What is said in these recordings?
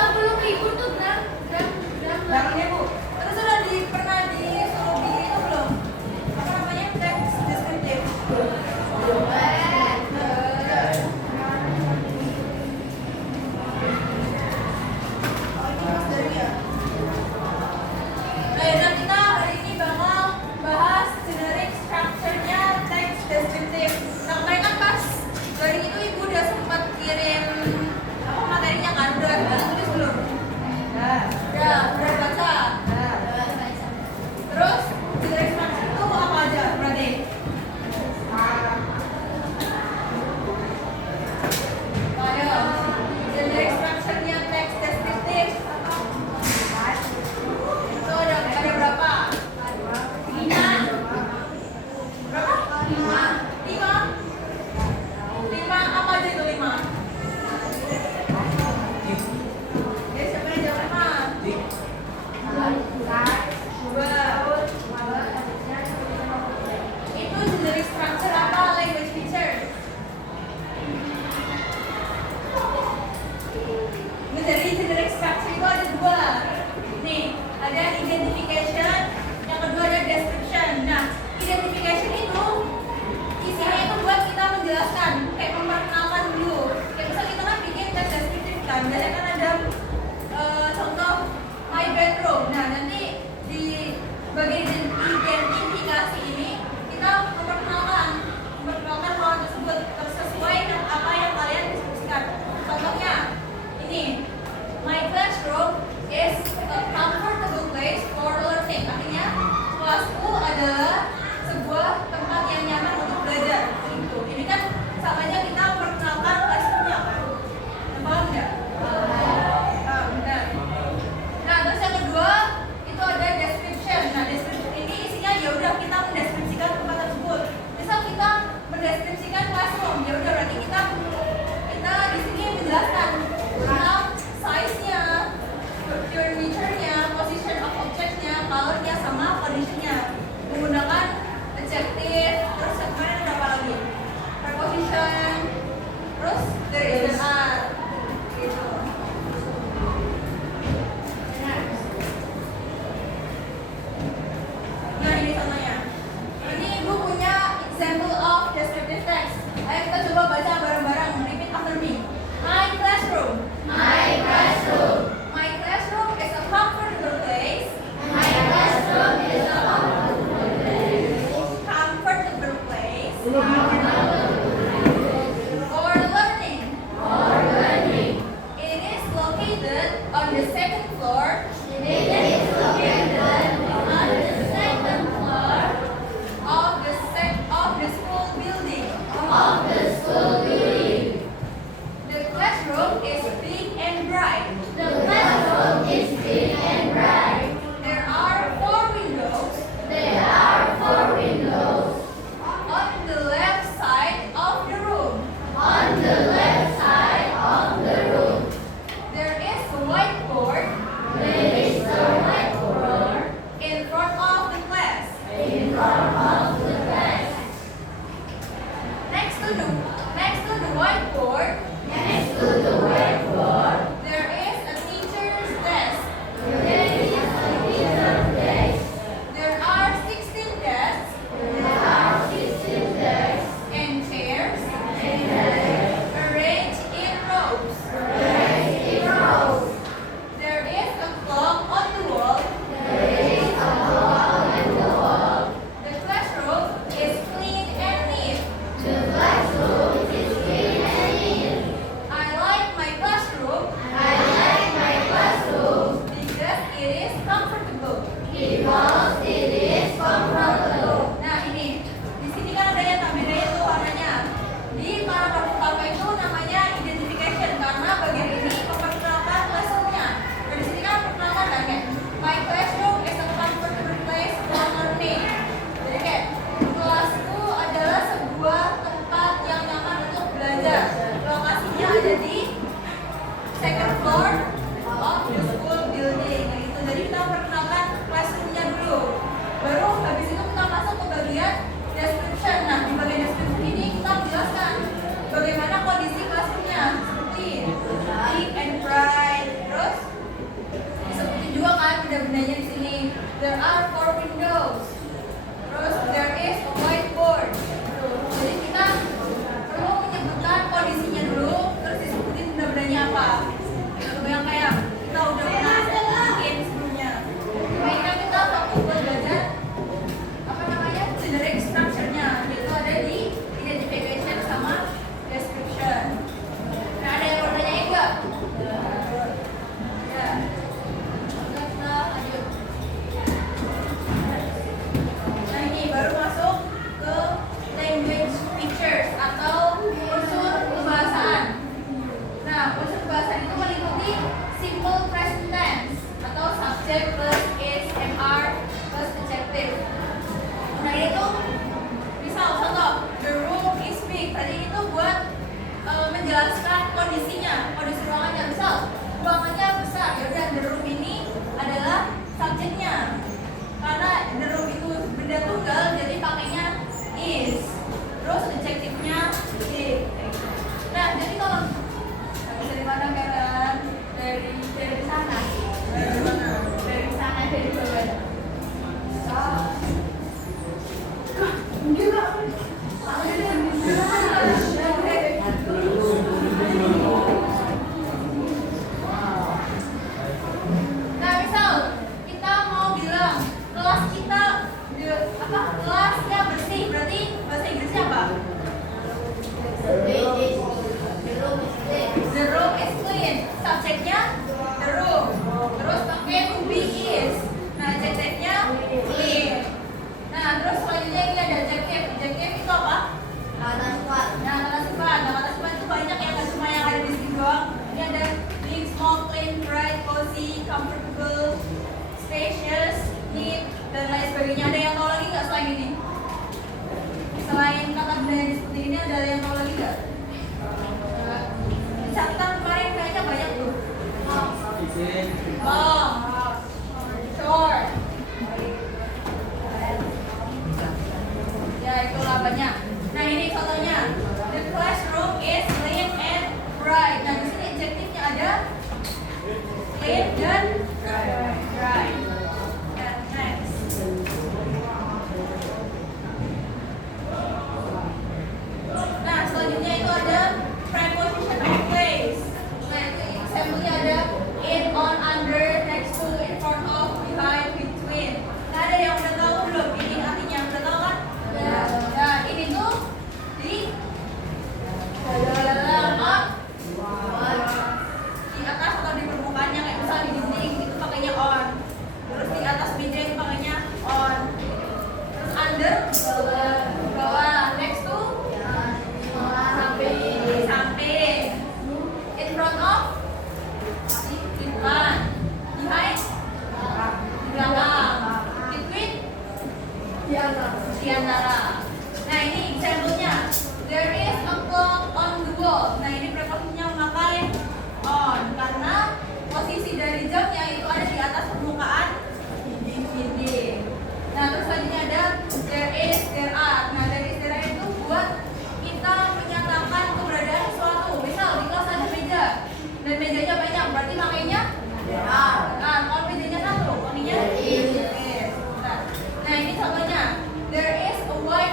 Sebelum libur tuh gramnya Bu. Terus sudah pernah disuruh bikin itu belum? Apa namanya? Teks deskriptif. Nah, kita hari ini bakal bahas generic structure-nya teks deskriptif. Nah, kemarin kan pas dari itu Ibu udah sempat kirim apa materinya kan? Udah tulis belum? Udah baca. Terus generic structure itu apa aja berarti? Ayo, generic structure-nya teks deskriptif. Itu ada berapa? 5. Berapa? 5. 5 apa aja itu 5? Ya, siapa yang jawab 5? Itu generic structure apa language feature? Menjadi generic structure itu ada 2. Nih, ada identification, yang kedua ada description. Nah, identification itu isinya itu buat kita menjelaskan, kayak memperkenalkan dulu. Kayak misal kita kan bikin teks deskriptif kan, biasanya kan ada contoh my bedroom. Nah, nanti di bagian identifikasi ini kita memperkenalkan hal tersebut sesuai dengan apa yang kalian diskusikan. Contohnya ini, my classroom is a comfortable place for learning. Artinya kelasku adalah sebuah tempat yang nyaman untuk belajar. Gitu. Ini kan sama aja kita memperkenalkan classroomnya kan. Paham nggak? Benar. Nah, terus yang kedua itu ada description. Nah, description ini isinya ya udah kita mendeskripsikan tempat tersebut. Misal kita mendeskripsikan classroom, ya udah berarti kita di sini menjelaskan tentang size-nya, furniture-nya, position of object-nya, color-nya, sama condition-nya. Menggunakan adjective, terus yang kemarin ada apa lagi? Preposition, terus there is an are. Gitu. Nah, ini contohnya. Ini Ibu punya example of descriptive text. Ayo kita coba baca bareng-bareng. Repeat after me. My classroom. My classroom. My classroom is a comfortable place. My classroom is a comfortable place. Comfortable place. For learning. For learning. It is located on the second floor. It is located on the second floor Of the school building. of the school building. The classroom is big and bright. The classroom is big and bright. There are 4 windows There are 4 windows on the left side of the room. on the left side of the room. There is a whiteboard There is a ada bendanya di sini. There are 4 windows. Terus there is a whiteboard. Tuh, jadi kita perlu menyebutkan kondisinya dulu, terus disebutin benda-bendanya apa. Kita kebayang kayak kita udah pernah bikin sebelumnya. Baiknya kita fokus buat belajar apa namanya generic structure-nya, yaitu ada di identification sama description. Nah, ada yang mau tanyain nggak? Ya. Kita lanjut. Nah, ini baru masuk ke language features atau unsur kebahasaan. Nah, unsur kebahasaan itu meliputi simple present tense atau subject plus is, MR plus adjective. Nah, itu misal contoh, the room is big. Tadi itu buat menjelaskan kondisinya, kondisi ruangannya. Misal ruangannya besar, ya udah the room ini adalah subjeknya. Karena the room itu benda tunggal, jadi pakainya is. Terus adjektifnya big. Nah, jadi kalau dari mana kan? Dari sana. Dari mana? Dari sana, dari bawah. Nah, misal kita mau bilang kelas kita kelasnya bersih, berarti bahasa Inggrisnya apa? The room is clean. Subjeknya the room. Terus pakai to be is. Nah, adjektifnya clean. Nah, terus selanjutnya ini ada adjective. Adjective itu apa? Kata sifat. Nah, kata sifat. Nah, kata sifat itu banyak ya, nggak cuma yang ada di sini doang. Ini ada big, small, clean, bright, cozy, comfortable, spacious, neat, dan lain sebagainya. Ada yang tahu lagi nggak selain ini? Selain kata benda yang seperti ini, ada yang tahu lagi nggak? Catatan kemarin kayaknya banyak tuh. Long, short. Ya, itulah banyak. Nah, ini contohnya. The classroom is clean and bright. Nah, di sini adjektifnya ada clean dan bright. And next. Nah, selanjutnya itu ada preposition of place. Nah, itu example-nya ada in, on, under, next to, in front of, behind, between. Nah, ada yang udah tahu belum? Ini artinya udah tahu kan? Nah, ini tuh di dalam di atas atau di permukaannya, kayak misal di dinding itu pakainya on. Terus di atas meja itu pakainya on. Terus under bawah, next to samping, in front of di depan, behind di belakang, between di antara. Nah, ini example-nya. There is a clock on the wall. Nah, ini preposisinya memakai on karena posisi dari jamnya itu ada di atas permukaan dinding. Nah, terus selanjutnya ada there is, there are. Nah, there is, there are itu buat kita menyatakan keberadaan sesuatu. Misal di kelas ada meja dan mejanya banyak, berarti makainya nah, kalau mejanya satu, makainya is. Nah, ini contohnya. There is a white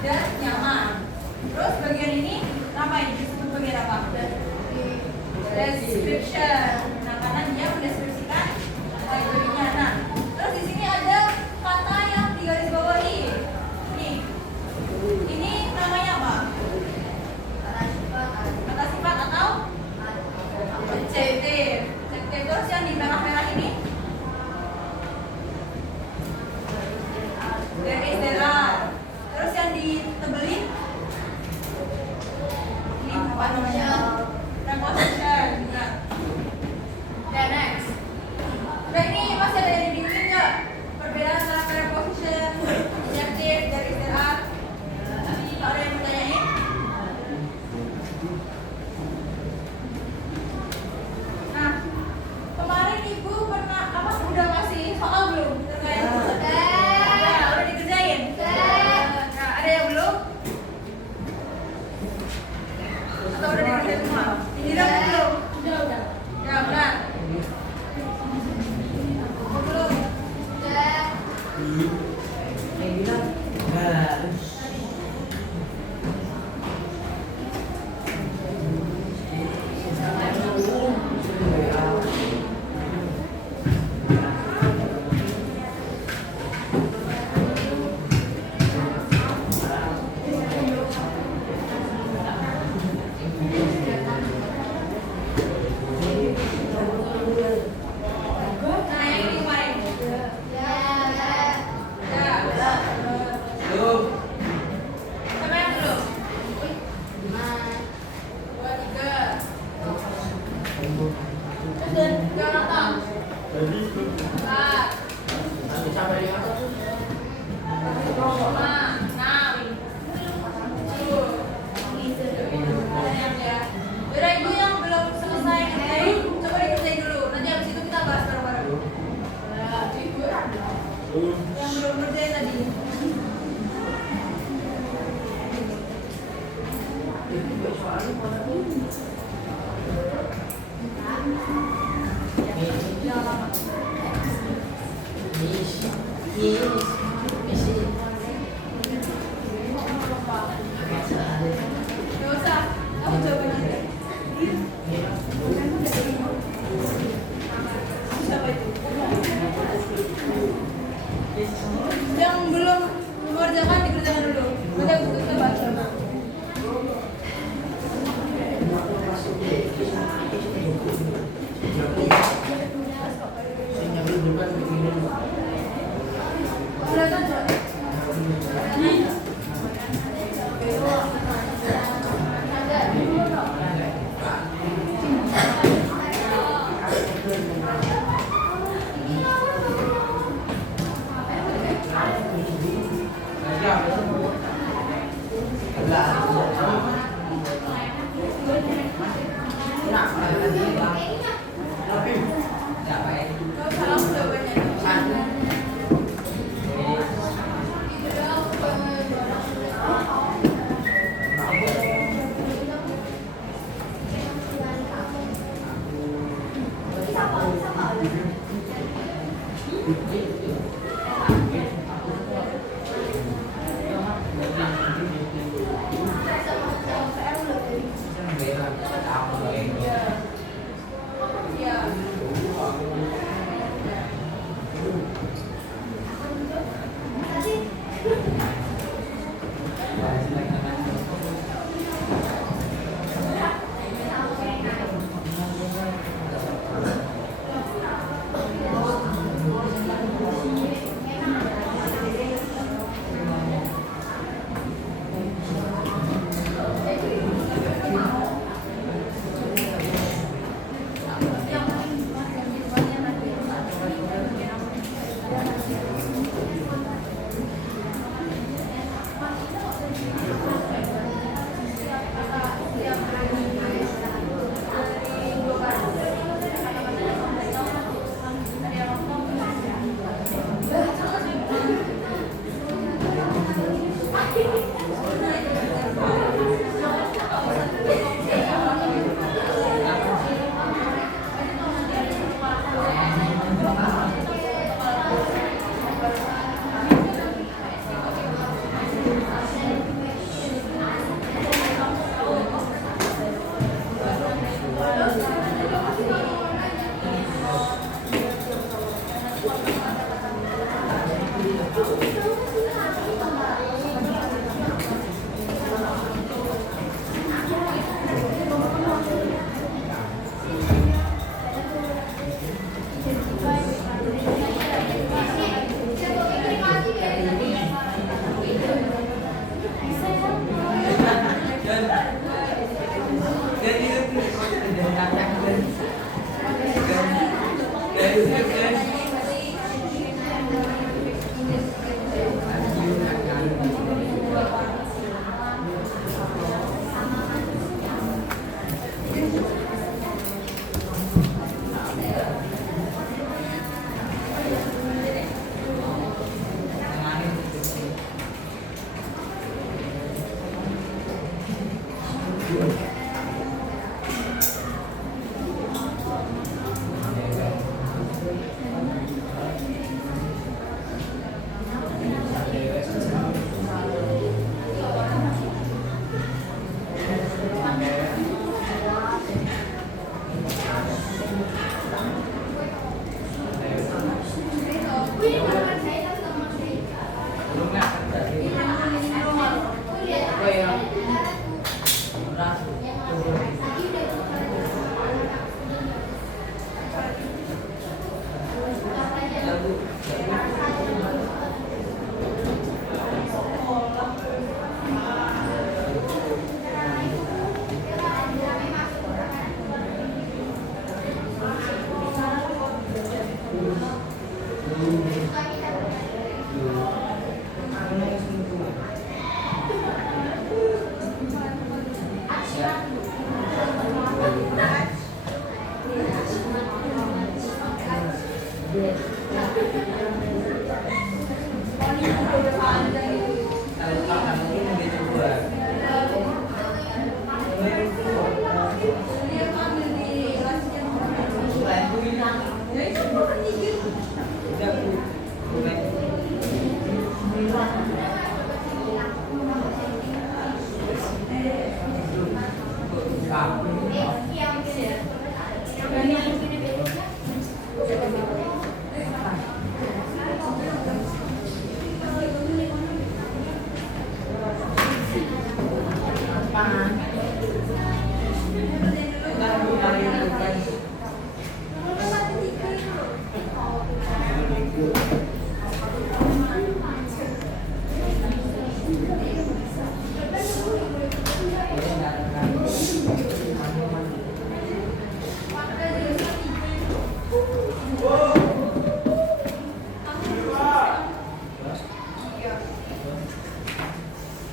dan nyaman. Terus bagian ini apa ini? Disebut bagian apa? Description. Nah, karena dia mendeskripsikan kategorinya. Nah, terus di sini ada kata yang digarisbawahi. Nih, ini namanya apa? Kata sifat atau adjektif. Adjektif. Terus yang di merah-merah ini? There is, there are. Terus yang ditebelin? Ini apa namanya? Preposition. Nah. Dan next. Udah, ini masih ada yang dibingungin nggak? Perbedaan antara preposition, adjective, there is, there are. Kalau ada yang mau tanyain? Nah, kemarin ibu pernah apa? Udah ngasih soal belum? Terkait udah dikerjain? Nah, ada yang belum? Atau udah dikerjain semua? Indira belum? Udah. Ya, udah. Belum. Nah, yang ini kemarin. Ya. Siapa yang belum? 2, 3. Terus Jonathan. 4. 5. 6. 7. Yaudah, ibu yang belum selesai ngerjain, coba dikerjain dulu. Nanti habis itu kita bahas bareng-bareng. Yang belum ngerjain tadi. Gak usah, kamu jawaban aja. Siapa itu? Yang belum mengerjakan dikerjakan dulu. Nanti habis itu kita bahas bareng. Kelihatan nggak? Gak usah, kamu jawabannya.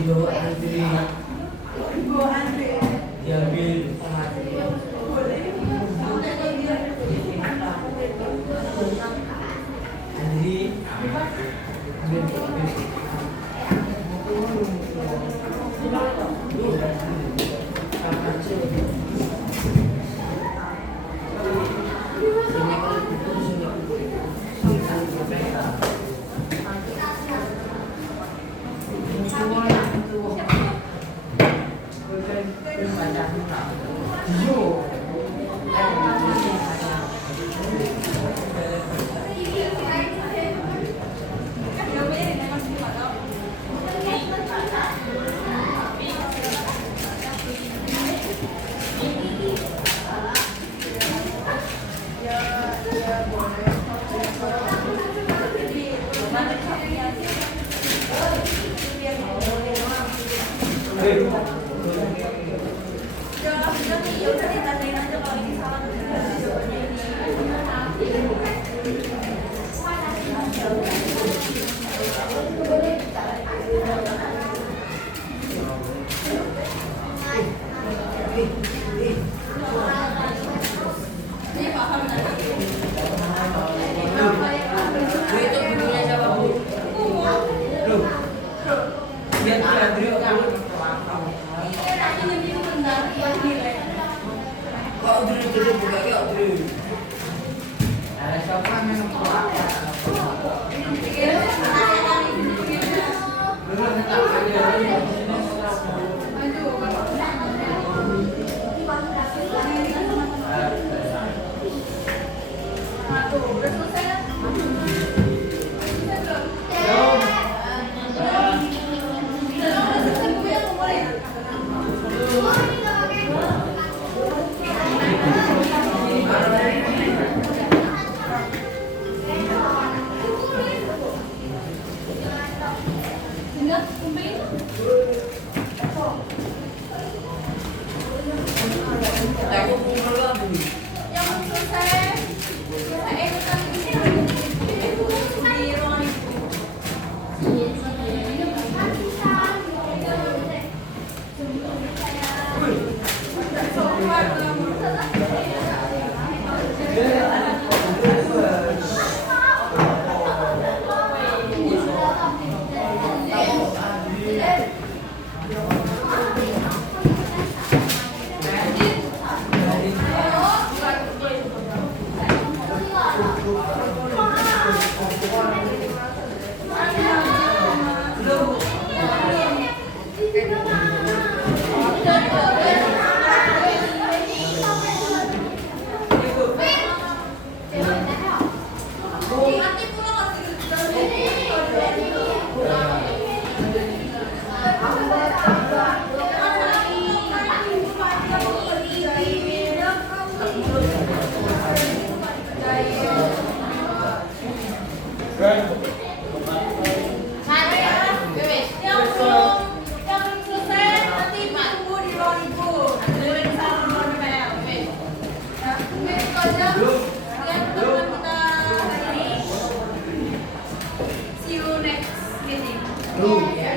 dibawa Andre, Bawa Andre. diambil sama Andre. Andre, Ya udah ditandain aja kalau ini salah terus jawabannya ini. Ini paham nanti. itu bukunya siapa Bu? Loh, lihat Andre Ini nanti lebih benar yang nilai. kok Andre jadi buka ya Andre? Ada siapa yang apa? Belum tak ada. Udah selesai kan? Aku kumpul lagi. Yang selesai, saya ikutan di ruangan ibu. Nanti pulang yang belum selesai nanti tunggu di ruang ibu. Boleh di sana ruang BPL. Nah, mungkin itu aja. Sekian pertemuan kita hari ini. See you next meeting. Tuh.